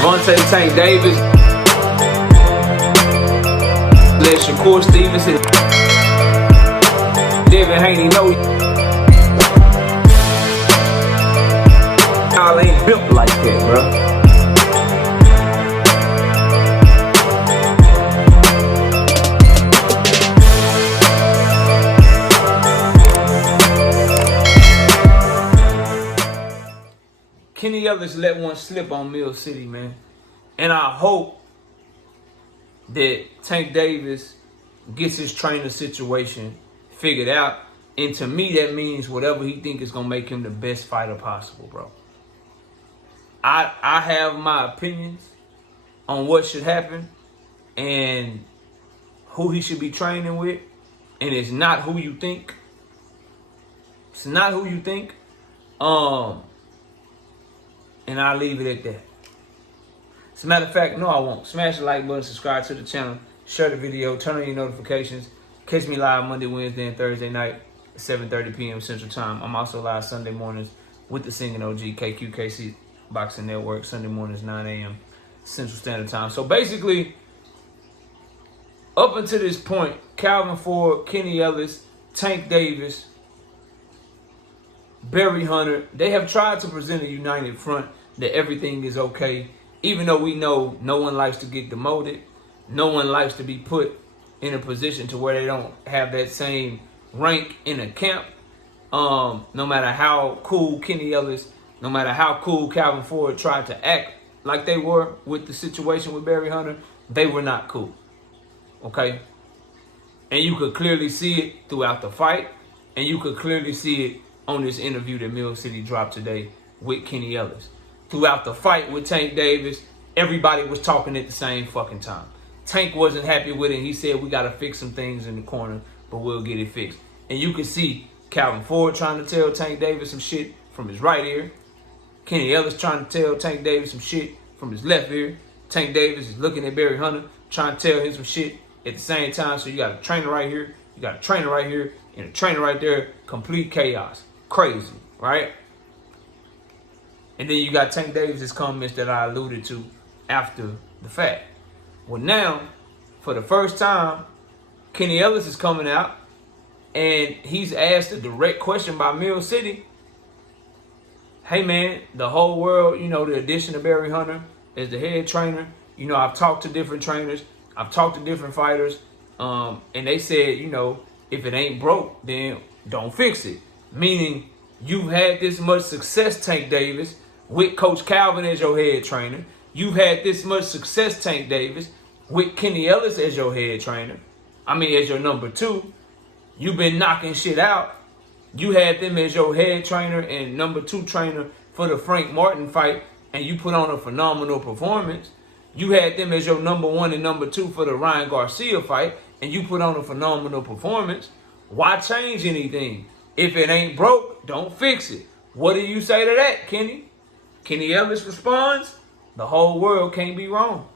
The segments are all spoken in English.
Gervonta, Tank Davis, let Shakur Stevenson, Devin Haney know y'all ain't built like that, bro. Kenny Ellis let one slip on Mill City, man. And I hope that Tank Davis gets his trainer situation figured out. And to me, that means whatever he think is going to make him the best fighter possible, bro. I have my opinions on what should happen and who he should be training with. And it's not who you think. It's not who you think. And I'll leave it at that. As a matter of fact, no, I won't. Smash the like button, subscribe to the channel, share the video, turn on your notifications. Catch me live Monday, Wednesday, and Thursday night at 7:30 p.m. Central Time. I'm also live Sunday mornings with the Singing OG, KQKC Boxing Network, Sunday mornings, 9 a.m. Central Standard Time. So basically, up until this point, Calvin Ford, Kenny Ellis, Tank Davis, Barry Hunter, they have tried to present a united front that everything is okay, even though we know no one likes to get demoted. No one likes to be put in a position to where they don't have that same rank in a camp. No matter how cool Kenny Ellis, no matter how cool Calvin Ford tried to act like they were with the situation with Barry Hunter, they were not cool. Okay? And you could clearly see it throughout the fight, and you could clearly see it on this interview that Mill City dropped today with Kenny Ellis. Throughout the fight with Tank Davis, everybody was talking at the same fucking time. Tank wasn't happy with it. He said, we got to fix some things in the corner, but we'll get it fixed. And you can see Calvin Ford trying to tell Tank Davis some shit from his right ear. Kenny Ellis trying to tell Tank Davis some shit from his left ear. Tank Davis is looking at Barry Hunter, trying to tell him some shit at the same time. So you got a trainer right here, you got a trainer right here, and a trainer right there. Complete chaos. Crazy, right? And then you got Tank Davis's comments that I alluded to after the fact. Well, now, for the first time, Kenny Ellis is coming out and he's asked a direct question by Mill City. Hey, man, the whole world, you know, the addition of Barry Hunter as the head trainer. You know, I've talked to different trainers. I've talked to different fighters. And they said, you know, if it ain't broke, then don't fix it. Meaning, you've had this much success, Tank Davis, with Coach Calvin as your head trainer. You've had this much success, Tank Davis, with Kenny Ellis as your head trainer. I mean, as your number two. You've been knocking shit out. You had them as your head trainer and number two trainer for the Frank Martin fight, and you put on a phenomenal performance. You had them as your number one and number two for the Ryan Garcia fight, and you put on a phenomenal performance. Why change anything? If it ain't broke, don't fix it. What do you say to that, Kenny? Kenny Ellis responds, the whole world can't be wrong.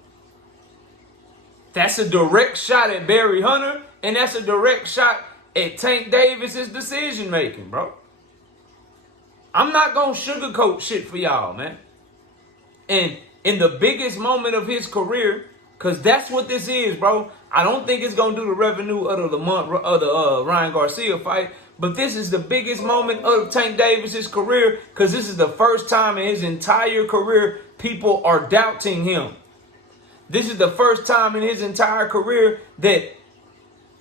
That's a direct shot at Barry Hunter, and that's a direct shot at Tank Davis's decision making, bro. I'm not gonna sugarcoat shit for y'all, man. And in the biggest moment of his career, because that's what this is, bro. I don't think it's gonna do the revenue of the month of the Ryan Garcia fight. But this is the biggest moment of Tank Davis's career because this is the first time in his entire career people are doubting him. This is the first time in his entire career that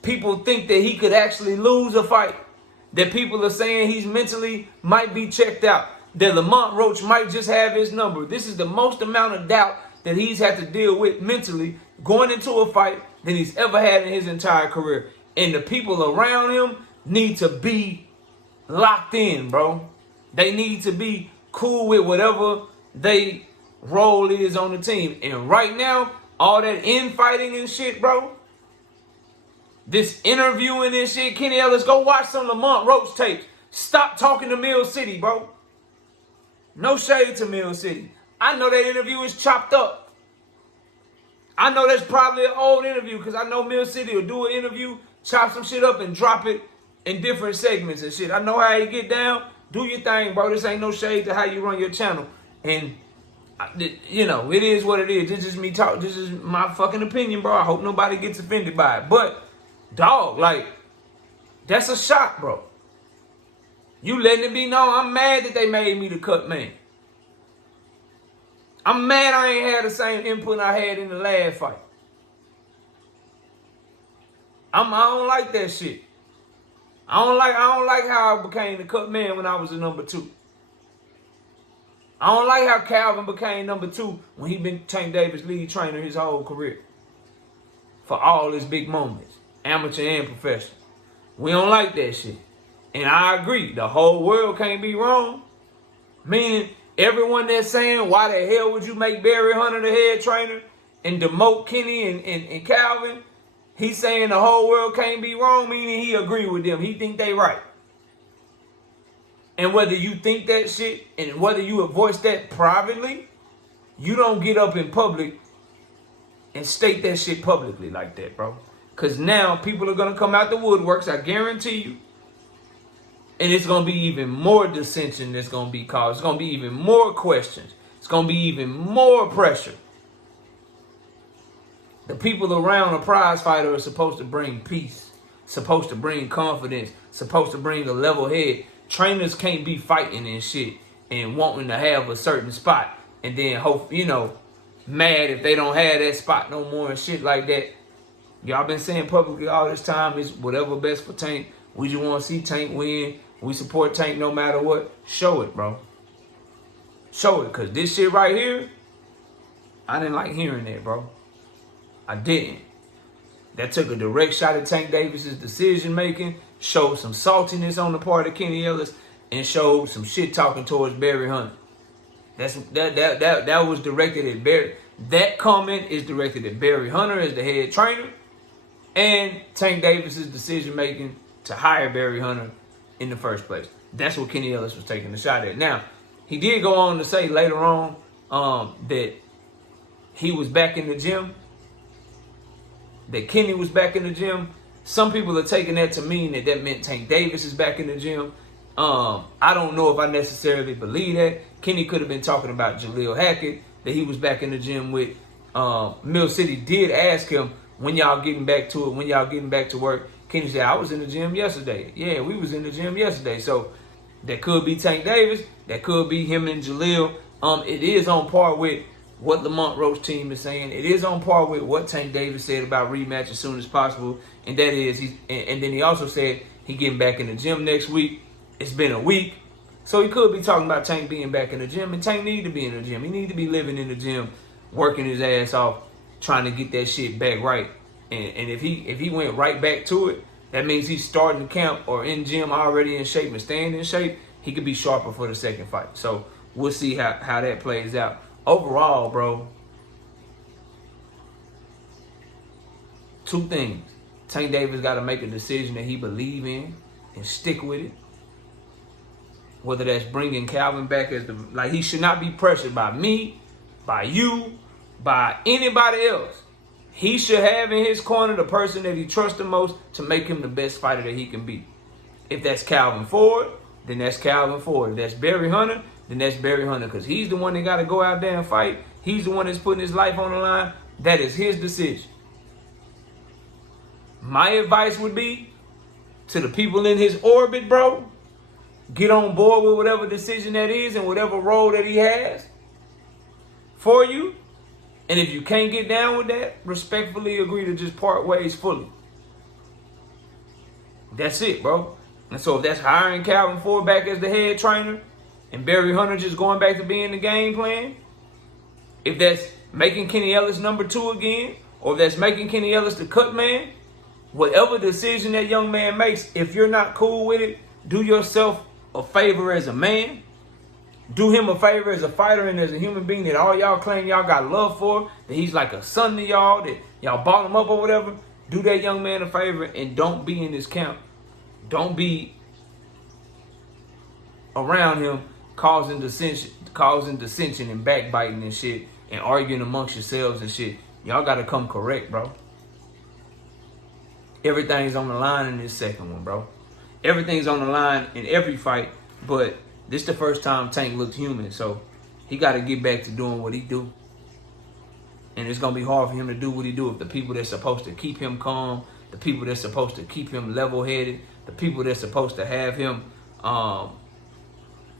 people think that he could actually lose a fight. That people are saying he's mentally might be checked out. That Lamont Roach might just have his number. This is the most amount of doubt that he's had to deal with mentally going into a fight than he's ever had in his entire career. And the people around him need to be locked in, bro. They need to be cool with whatever they role is on the team. And right now, all that infighting and shit, bro. This interviewing and shit, Kenny Ellis, go watch some Lamont Roach tapes. Stop talking to Mill City, bro. No shade to Mill City. I know that interview is chopped up. I know that's probably an old interview because I know Mill City will do an interview, chop some shit up and drop it in different segments and shit. I know how you get down. Do your thing, bro. This ain't no shade to how you run your channel. And You know, it is what it is. This is me talk. This is my fucking opinion, bro. I hope nobody gets offended by it. But, dog, like, that's a shot, bro. You letting it be known. I'm mad that they made me the cut man. I'm mad I ain't had the same input I had in the last fight. I don't like that shit. I don't like how I became the cut man when I was the number 2. I don't like how Calvin became number 2 when he been Tank Davis' lead trainer his whole career. For all his big moments, amateur and professional. We don't like that shit. And I agree, the whole world can't be wrong. Meaning, everyone that's saying, why the hell would you make Barry Hunter the head trainer and demote Kenny and Calvin? He's saying the whole world can't be wrong, meaning he agree with them. He think they right. And whether you think that shit and whether you voice that privately, you don't get up in public and state that shit publicly like that, bro. Because now people are going to come out the woodworks, I guarantee you. And it's going to be even more dissension that's going to be caused. It's going to be even more questions. It's going to be even more pressure. The people around a prize fighter are supposed to bring peace, supposed to bring confidence, supposed to bring a level head. Trainers can't be fighting and shit and wanting to have a certain spot and then hope, you know, mad if they don't have that spot no more and shit like that. Y'all been saying publicly all this time is whatever best for Tank. We just want to see Tank win. We support Tank no matter what. Show it, bro. Show it, because this shit right here, I didn't like hearing that, bro. I didn't. That took a direct shot at Tank Davis's decision making, showed some saltiness on the part of Kenny Ellis, and showed some shit talking towards Barry Hunter. That was directed at Barry. That comment is directed at Barry Hunter as the head trainer, and Tank Davis's decision making to hire Barry Hunter in the first place. That's what Kenny Ellis was taking the shot at. Now, he did go on to say later on that he was back in the gym, that Kenny was back in the gym. Some people are taking that to mean that that meant Tank Davis is back in the gym. I don't know if I necessarily believe that. Kenny could have been talking about Jaleel Hackett, that he was back in the gym with. Mill City did ask him, when y'all getting back to it, when y'all getting back to work. Kenny said, I was in the gym yesterday. Yeah, we was in the gym yesterday. So that could be Tank Davis. That could be him and Jaleel. It is on par with what Lamont Roach team is saying. It is on par with what Tank Davis said about rematch as soon as possible. And that is, and then he also said he getting back in the gym next week. It's been a week. So he could be talking about Tank being back in the gym. And Tank need to be in the gym. He need to be living in the gym, working his ass off, trying to get that shit back right. And if he went right back to it, that means he's starting camp or in gym already in shape and staying in shape. He could be sharper for the second fight. So we'll see how that plays out. Overall, bro, 2 things. Tank Davis got to make a decision that he believe in and stick with it. Whether that's bringing Calvin back as the, like, he should not be pressured by me, by you, by anybody else. He should have in his corner the person that he trusts the most to make him the best fighter that he can be. If that's Calvin Ford, then that's Calvin Ford. If that's Barry Hunter, then that's Barry Hunter, because he's the one that got to go out there and fight. He's the one that's putting his life on the line. That is his decision. My advice would be to the people in his orbit, bro, get on board with whatever decision that is and whatever role that he has for you. And if you can't get down with that, respectfully agree to just part ways fully. That's it, bro. And so if that's hiring Calvin Ford back as the head trainer and Barry Hunter just going back to being the game plan, if that's making Kenny Ellis number 2 again, or if that's making Kenny Ellis the cut man, whatever decision that young man makes, if you're not cool with it, do yourself a favor as a man. Do him a favor as a fighter and as a human being that all y'all claim y'all got love for, that he's like a son to y'all, that y'all bought him up or whatever. Do that young man a favor and don't be in his camp. Don't be around him causing dissension and backbiting and shit and arguing amongst yourselves and shit. Y'all got to come correct, bro. Everything's on the line in this second one, bro. Everything's on the line in every fight, but this the first time Tank looked human, so He got to get back to doing what he do. And it's going to be hard for him to do what he do if the people that's supposed to keep him calm, the people that's supposed to keep him level-headed, the people that's supposed to have him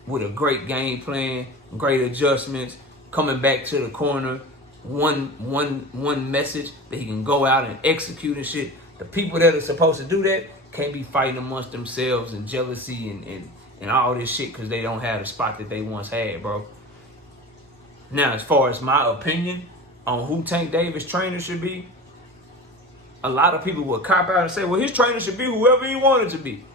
with a great game plan, great adjustments, coming back to the corner, one message that he can go out and execute and shit. The people that are supposed to do that can't be fighting amongst themselves and jealousy and all this shit because they don't have the spot that they once had, bro. Now, as far as my opinion on who Tank Davis' trainer should be, a lot of people will cop out and say, well, his trainer should be whoever he wanted to be.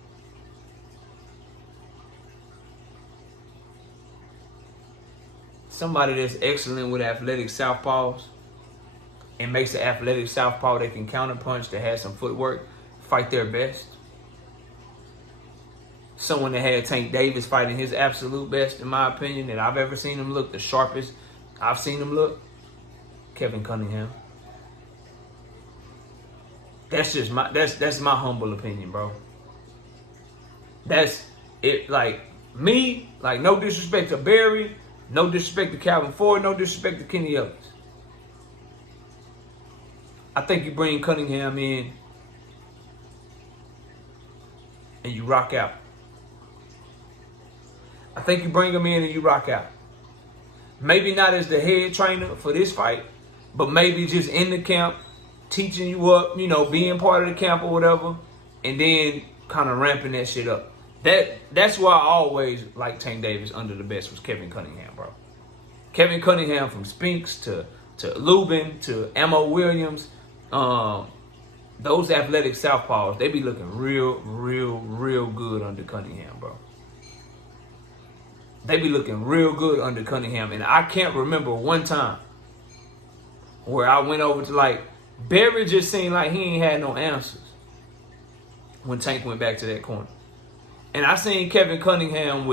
Somebody that's excellent with athletic southpaws and makes an athletic southpaw that can counterpunch, that has some footwork, fight their best. Someone that had Tank Davis fighting his absolute best, in my opinion, that I've ever seen him look, the sharpest I've seen him look, Kevin Cunningham. That's just that's my humble opinion, bro. That's it. Like me, like no disrespect to Barry, no disrespect to Calvin Ford, no disrespect to Kenny Ellis. I think you bring Cunningham in and you rock out. I think you bring him in and you rock out. Maybe not as the head trainer for this fight, but maybe just in the camp, teaching you up, you know, being part of the camp or whatever, and then kind of ramping that shit up. That's why I always liked Tank Davis under the best was Kevin Cunningham, bro. Kevin Cunningham, from Spinks to Lubin to Ammo Williams, those athletic southpaws, they be looking real good under Cunningham, bro. They be looking real good under Cunningham. And I can't remember one time where I went over to, like, Barry just seemed like he ain't had no answers when Tank went back to that corner. And I seen Kevin Cunningham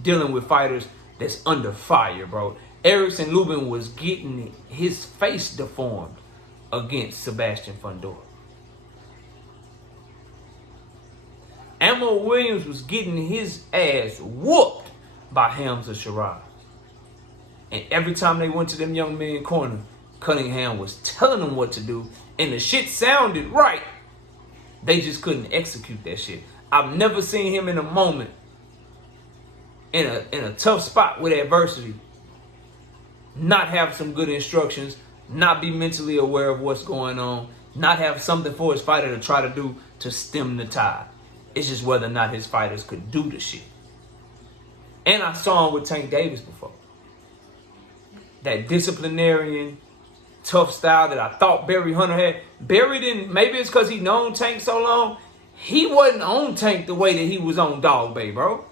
dealing with fighters that's under fire, bro. Erickson Lubin was getting his face deformed against Sebastian Fundora. Ammo Williams was getting his ass whooped by Hamza Shiraz. And every time they went to them young men corner, Cunningham was telling them what to do, and the shit sounded right. They just couldn't execute that shit. I've never seen him in a moment, in a tough spot with adversity, not have some good instructions, not be mentally aware of what's going on, not have something for his fighter to try to do to stem the tide. It's just whether or not his fighters could do the shit. And I saw him with Tank Davis before. That disciplinarian, tough style that I thought Barry Hunter had. Barry didn't, maybe it's because he known Tank so long, he wasn't on Tank the way that he was on Dog Bay, bro.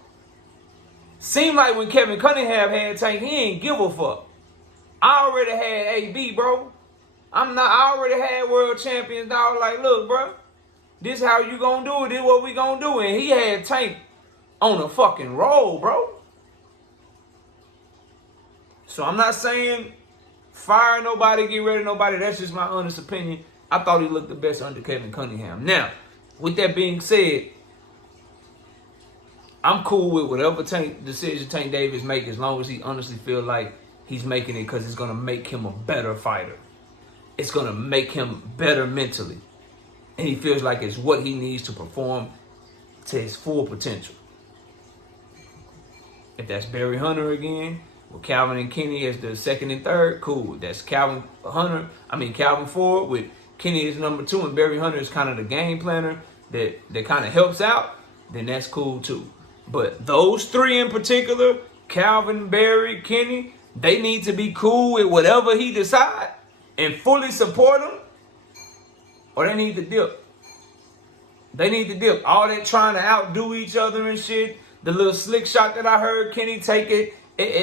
Seemed like when Kevin Cunningham had Tank, he ain't give a fuck. I already had AB, bro. I already had world champions, dog. Like, look, bro, this how you gonna do it, this what we gonna do. And he had Tank on a fucking roll, bro. So I'm not saying fire nobody, get rid of nobody. That's just my honest opinion. I thought he looked the best under Kevin Cunningham. Now, with that being said, I'm cool with whatever decision Tank Davis make, as long as he honestly feel like he's making it because it's going to make him a better fighter. It's going to make him better mentally. And he feels like it's what he needs to perform to his full potential. If that's Barry Hunter again, with Calvin and Kenny as the second and third, cool. That's Calvin Ford with Kenny as number 2 and Barry Hunter is kind of the game planner that kind of helps out, then that's cool too. But those 3 in particular, Calvin, Barry, Kenny, they need to be cool with whatever he decide and fully support him, or they need to dip. They need to dip. All that trying to outdo each other and shit, the little slick shot that I heard Kenny take it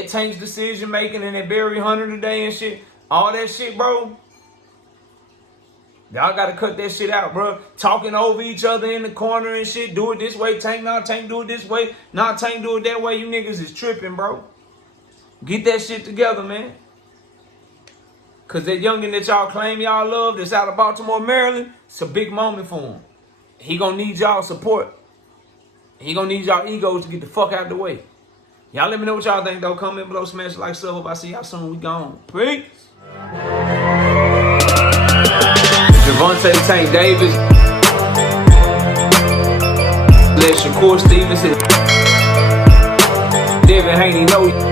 Tank's decision making and that Barry Hunter today and shit, all that shit, bro. Y'all gotta cut that shit out, bro. Talking over each other in the corner and shit. Do it this way, Tank. Nah, Tank, do it this way. Nah, Tank, do it that way. You niggas is tripping, bro. Get that shit together, man. Because that youngin' that y'all claim y'all love that's out of Baltimore, Maryland, it's a big moment for him. He gonna need y'all support. He gonna need y'all egos to get the fuck out of the way. Y'all let me know what y'all think, though. Comment below, smash like, sub. Hope I see y'all soon. We gone. Peace. Gervonta, Tank Davis. Let Shakur Stevenson. Devin Haney know.